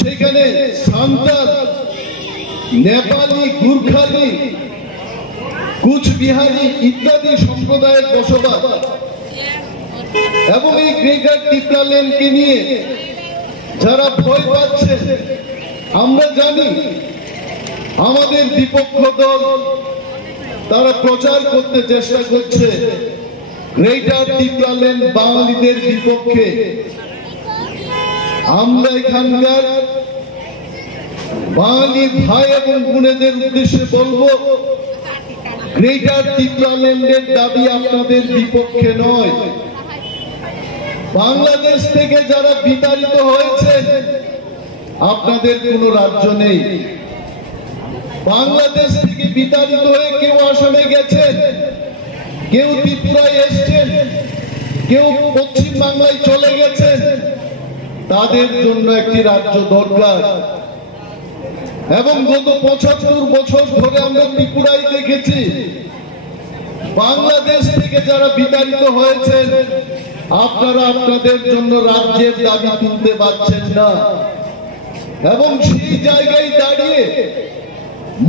সেখানে সান্তাল, নেপালি, গুর্খালি, কুচবিহারি ইত্যাদি সম্প্রদায়ের বসবাস এবং এই গ্রেটার টিপ্রাল্যান্ডকে নিয়ে যারা ভয় পাচ্ছে, আমরা জানি আমাদের বিপক্ষ দল তারা প্রচার করতে চেষ্টা করছে গ্রেটার টিপ্রাল্যান্ড বাঙালিদের বিপক্ষে। আমরা এখানকার বাঙালি ভাই এবং বোনেদের উদ্দেশ্যে বলবো, গ্রেটার টিপ্রাল্যান্ডের দাবি আপনাদের বিপক্ষে নয়। বাংলাদেশ থেকে যারা বিতাড়িত হয়েছেন, আপনাদের কোনো রাজ্য নেই। বাংলাদেশ থেকে বিতাড়িত হয়ে কেউ আসামে গেছেন, কেউ ত্রিপুরায় এসছেন, কেউ পশ্চিম বাংলায় চলে গেছেন, তাদের জন্য একটি রাজ্য দরকার। এবং গত ৭৫ বছর ধরে আমরা ত্রিপুরায় দেখেছি বাংলাদেশ থেকে যারা বিতাড়িত হয়েছেন, আপনারা আপনাদের জন্য রাজ্যের দাবি তুলতে পারছেন না। এবং সেই জায়গায় দাঁড়িয়ে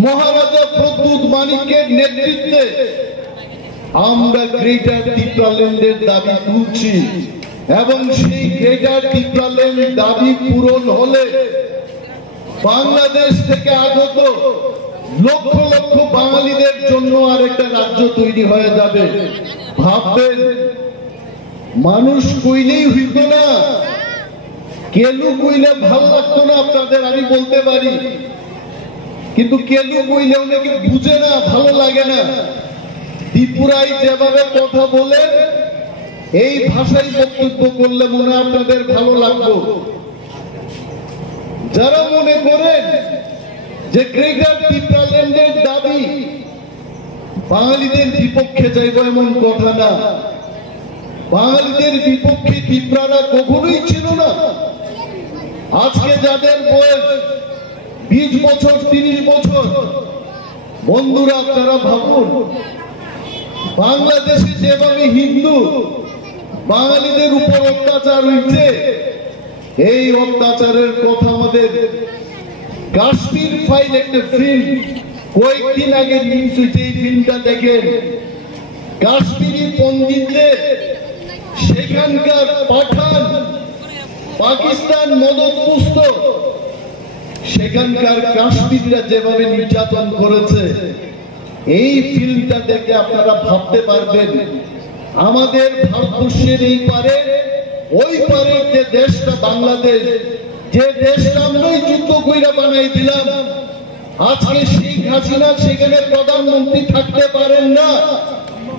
মহারাজা প্রদ্যুৎ মানিক্যের নেতৃত্বে আমরা গ্রেটার টিপ্রাল্যান্ডের দাবি তুলছি। এবং সেই গ্রেটার টিপ্রাল্যান্ড দাবি পূরণ হলে বাংলাদেশ থেকে আগত লক্ষ লক্ষ বাঙালিদের জন্য আরেকটা রাজ্য তৈরি হয়ে যাবে। ভাববেন, মানুষ কইলেই হইত না, কেলু কইলে ভাল লাগতো না আপনাদের, আমি বলতে পারি, কিন্তু কেলু কইলে অনেকে বুঝে না, ভালো লাগে না। ত্রিপুরায় যেভাবে কথা বলে এই ভাষায় বক্তব্য করলে মনে আপনাদের ভালো লাগতো। যারা মনে করেন যে গ্রেটার টিপ্রাল্যান্ডের দাবি বাঙালিদের বিপক্ষে যাইব, এমন কথা না। বাঙালিদের বিপক্ষে ত্রিপুরারা কখনোই ছিল না। আজকে যাদের বয়স 20 বছর, 30 বছর, বন্ধুরা আপনারা ভাবুন, বাংলাদেশে যেভাবে হিন্দু বাঙালিদের উপর অত্যাচার হয়েছে, এই অত্যাচারের কথা আমাদের কাশ্মীর ফাইল একটা ফিল্ম কয়েকদিন আগে নিউজ হয়েছে, এই ফিল্মটা দেখেন। কাশ্মীরি পণ্ডিতদের সেখানকার পাঠান, পাকিস্তান মদতপুষ্ট সেখানকার কাশ্মীররা যেভাবে নির্যাতন করেছে, এই ফিল্মটা দেখে আপনারা ভাবতে পারবেন আমাদের ভারতবর্ষের এই পারে ওই পারে যে দেশটা বাংলাদেশ, যে দেশটা আমরাই যুদ্ধ কইরা বানাই দিলাম, আজকে শেখ হাসিনা সেখানে প্রধানমন্ত্রী থাকতে পারেন না।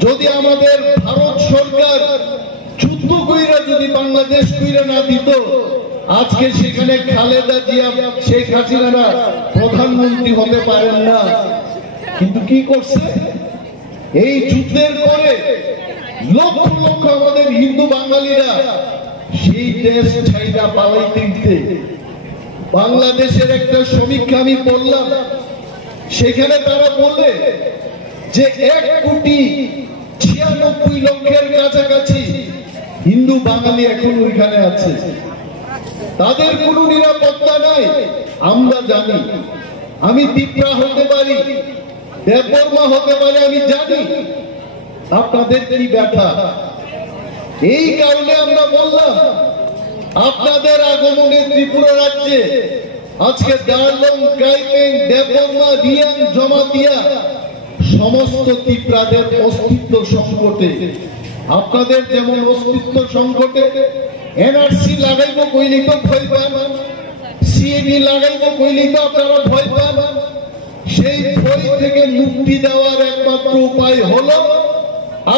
যদি আমাদের ভারত সরকার যুদ্ধ কইরা যদি বাংলাদেশ কইরা না দিত, আজকে সেখানে খালেদা জিয়া, শেখ হাসিনারা প্রধানমন্ত্রী হতে পারেন না। কিন্তু কি করছে, এই যুদ্ধের পরে লক্ষ লক্ষ আমাদের হিন্দু বাঙালিরা সেই দেশ ছাইরা পালাইতে। বাংলাদেশের একটা সমীক্ষা আমি পড়লাম, সেখানে তারা বলে যে 1,96,00,000 কাছাকাছি হিন্দু বাঙালি এখন ওইখানে আছে। তাদের কোনো নিরাপত্তা নাই। আমরা জানি, আমি ত্রিপুরা হতে পারি, দেববর্মা হতে পারি, আমি জানি আপনাদের কি ব্যথা। এই কারণে আমরা বললাম, আপনাদের আগমনে ত্রিপুরা রাজ্যে আজকে ডারলং, কাইপেং, দেববর্মা, রিয়াং, জমাতিয়া সমস্ত ত্রিপুরাদের অস্তিত্ব সংকটে। আপনাদের যেমন অস্তিত্ব সংকটে, এনআরসি লাগাইব কইলেই তো ভয় পান, সিএবি লাগাইব কইলেই তো আপনারা ভয় পান। সেই ভয় থেকে মুক্তি দেওয়ার একমাত্র উপায় হলো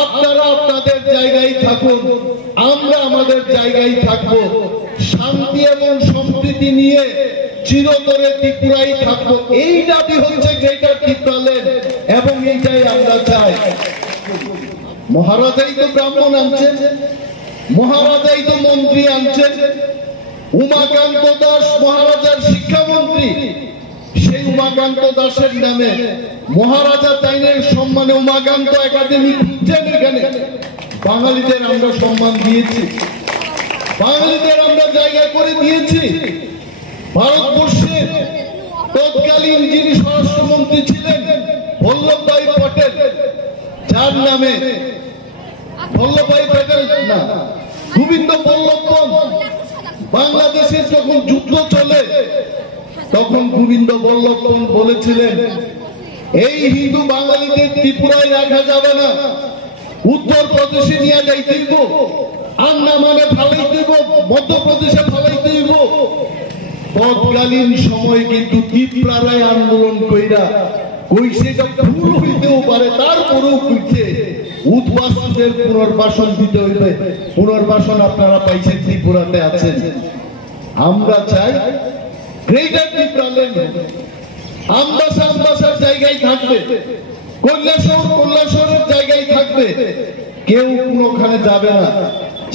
আপনারা আপনাদের জায়গায় থাকুন, আমরা আমাদের জায়গায় থাকবো, শান্তি এবং সম্প্রীতি নিয়ে চিরতরে ত্রিপুরায় থাকবো। এই দাবি হচ্ছে গ্রেটার টিপ্রাল্যান্ড এবং এইটাই আমরা চাই। মহারাজাই তো ব্রাহ্মণ আনছেন, মহারাজাই তো মন্ত্রী আনছেন। উমাকান্ত দাস মহারাজার শিক্ষামন্ত্রী, সেই উমাকান্ত দাসের নামে মহারাজা তাইনের সম্মানে উমাকান্ত একাডেমি খুঁজছেন। এখানে বাঙালিদের আমরা সম্মান দিয়েছি, বাঙালিদের আমরা জায়গা করে দিয়েছি। ভারত তৎকালীন যিনি স্বরাষ্ট্রমন্ত্রী ছিলেন বল্লভভাই পটেল, যার নামে বল্লভভাই পটেল না, গোবিন্দ বল্লভ পন্ত, বাংলাদেশের যখন যুদ্ধ চলে তখন গোবিন্দ বল্লভ পন্ত বলেছিলেন এই হিন্দু বাঙালিদের ত্রিপুরায় রাখা যাবে না, উত্তরপ্রদেশে নিয়ে যাইতে হইব, আন্দামানে ফালাই দিব, মধ্যপ্রদেশে ফালাই দিব। তৎকালীন সময় কিন্তু ত্রিপুরায় আন্দোলন কইরা কইছে যে ভুল হইতেও পারে, তারপরেও কইছে উদ্বাস্তুদের পুনর্বাসন দিতে হইবে। পুনর্বাসন আপনারা পাইছেন, ত্রিপুরাতে আছেন। আমরা চাই গ্রেটার ত্রিপুরাল্যান্ড আমবাসার জায়গায় থাকবে, কৈলাসহরের জায়গায় থাকবে, কেউ কোনোখানে যাবে না।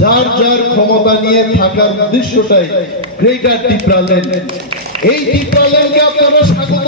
যার যার ক্ষমতা নিয়ে থাকার উদ্দেশ্যটাই গ্রেটার ত্রিপুরাল্যান্ড। এই ত্রিপুরাল্যান্ডকে আপনারা স্বাগত